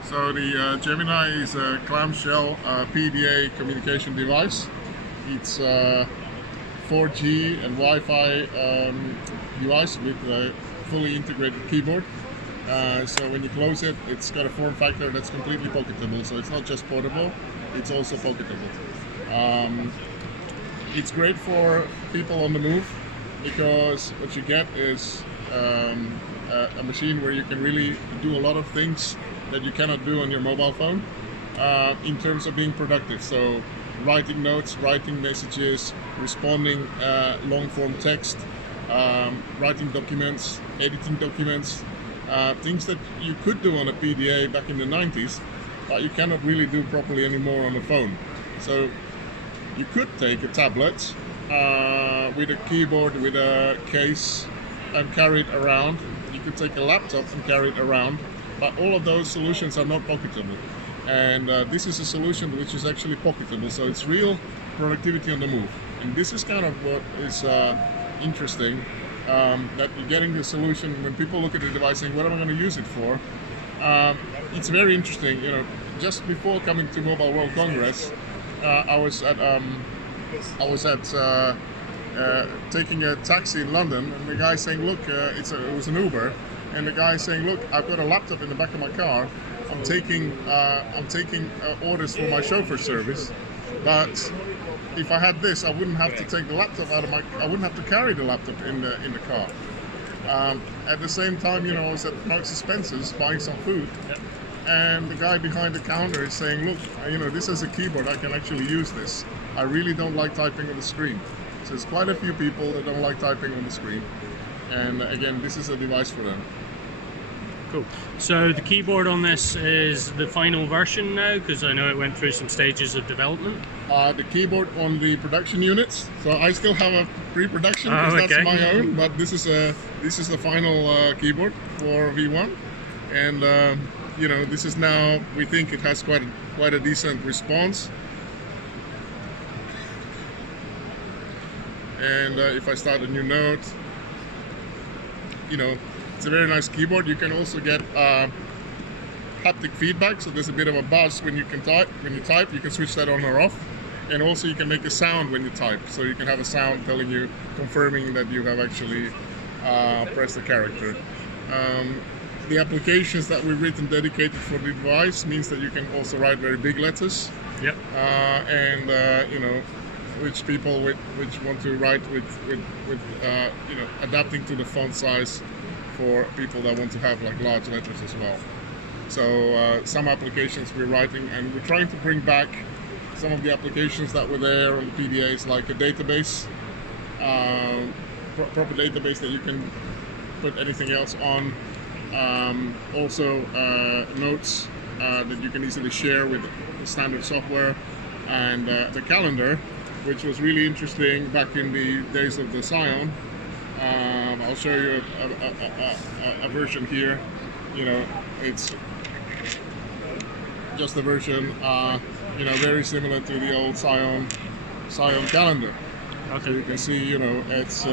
So the Gemini is a clamshell PDA communication device. It's 4G and Wi-Fi device with a fully integrated keyboard. So when you close it, it's got a form factor that's completely pocketable. So it's not just portable, it's also pocketable. It's great for people on the move because what you get is a machine where you can really do a lot of things that you cannot do on your mobile phone in terms of being productive. So writing notes, writing messages, responding long-form text, writing documents, editing documents, things that you could do on a PDA back in the 90s, but you cannot really do properly anymore on the phone. So you could take a tablet with a keyboard, with a case, and carry it around. You could take a laptop and carry it around, but all of those solutions are not pocketable. And this is a solution which is actually pocketable, so it's real productivity on the move. And this is kind of what is interesting, that you're getting the solution when people look at the device saying, what am I going to use it for? It's very interesting. You know, just before coming to Mobile World Congress, I was taking a taxi in London, and the guy saying, look, it was an Uber, and the guy saying, look, I've got a laptop in the back of my car. I'm taking orders for my chauffeur service, but if I had this, I wouldn't have to take the laptop out of I wouldn't have to carry the laptop in the car. At the same time, you know, I was at Marks and Spencer's buying some food, and the guy behind the counter is saying, look, you know, this is a keyboard, I can actually use this. I really don't like typing on the screen. So there's quite a few people that don't like typing on the screen, and again, this is a device for them. Cool. So the keyboard on this is the final version now, because I know it went through some stages of development. The keyboard on the production units. So I still have a pre-production because that's my own, but this is the final keyboard for V1, and you know, this is now, we think it has quite a decent response. And if I start a new note, you know, it's a very nice keyboard. You can also get haptic feedback, so there's a bit of a buzz when you type. You can switch that on or off, and also you can make a sound when you type. So you can have a sound telling you, confirming that you have actually pressed the character. The applications that we've written dedicated for the device means that you can also write very big letters. Yep. And you know, which people which want to write with you know, adapting to the font size for people that want to have like large letters as well. So some applications we're writing, and we're trying to bring back some of the applications that were there on the PDAs, like a database, proper database that you can put anything else on. Also notes that you can easily share with standard software, and the calendar, which was really interesting back in the days of the Scion. I'll show you a version here. You know, it's just a version, you know, very similar to the old Scion calendar. Okay. So you can see, you know, it's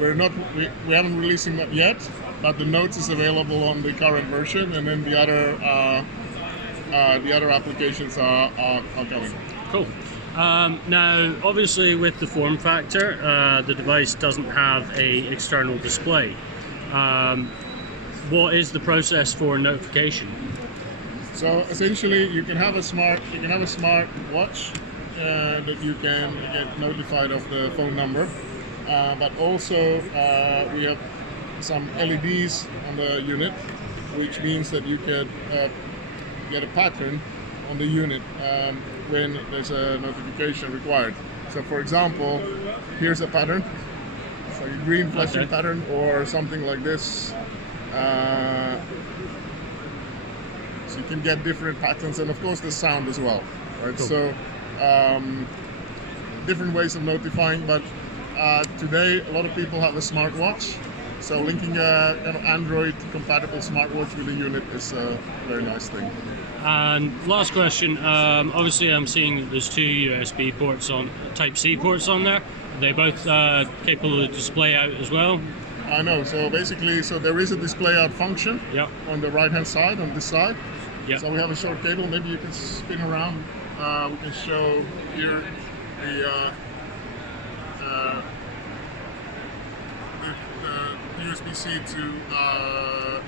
we haven't releasing that yet, but the notes is available on the current version, and then the other applications are coming. Cool. Now, obviously, with the form factor, the device doesn't have an external display. What is the process for notification? So essentially, you can have a smart watch that you can get notified of the phone number, but also we have some LEDs on the unit, which means that you can get a pattern on the unit when there's a notification required. So for example, here's a pattern, so a green flashing pattern or something like this. So you can get different patterns, and of course the sound as well, right? Cool. So different ways of notifying, but today a lot of people have a smartwatch, so linking a kind of Android compatible smartwatch with a unit is a very nice thing. And last question, obviously I'm seeing that there's two USB ports on, Type-C ports on there. Are they both capable of display out as well? I know. So basically, so there is a display out function Yep. on the right hand side, on this side. Yep. So we have a short cable. Maybe you can spin around. We can show here the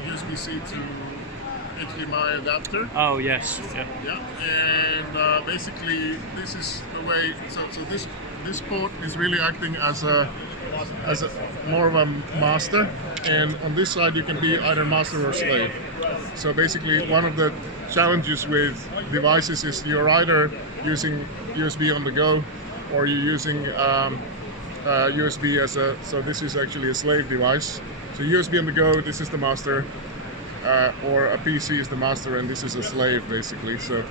USB-C to HDMI adapter. Oh yes. Yep. Yeah, and basically this is the way. So this port is really acting as a more of a master, and on this side you can be either master or slave. So basically, one of the challenges with devices is you're either using USB on the go, or you're using USB as a. So this is actually a slave device. So USB on the go, this is the master. Or a PC is the master and this is a slave, basically. So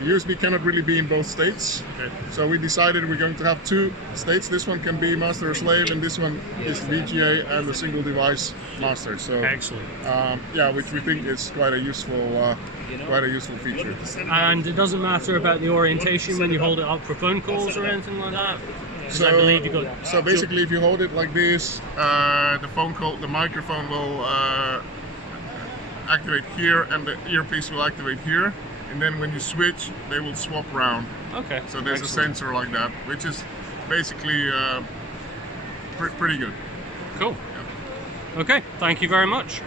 USB cannot really be in both states. Okay. So we decided we're going to have two states. This one can be master or slave, and this one is VGA and the single device master. So Excellent. yeah, which we think is quite a useful feature. And it doesn't matter about the orientation when you hold it up for phone calls or anything like that. Because I believe you got. So basically, if you hold it like this, the microphone will activate here, and the earpiece will activate here, and then when you switch, they will swap around. Okay. So there's a sensor like that, which is basically pretty good. Cool. Yeah. Okay. Thank you very much.